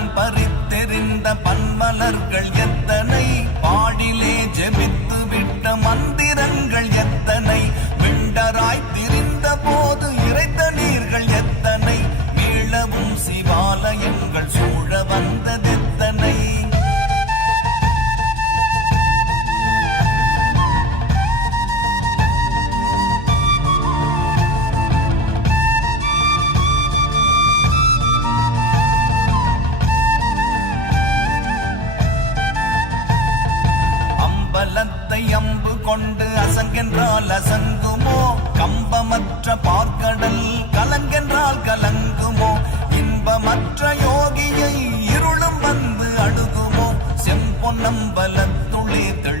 நான் பறித்தெறிந்த பன்மலர்கள் பலத்தை அம்பு கொண்டு அசங்கென்றால் அசங்குமோ? கம்பமற்ற பார்க்கடல் கலங்கென்றால் கலங்குமோ? இன்பமற்ற யோகியை இருளும் வந்து அணுகுமோ? செம்பொன்னம்பலத்துளே தெளி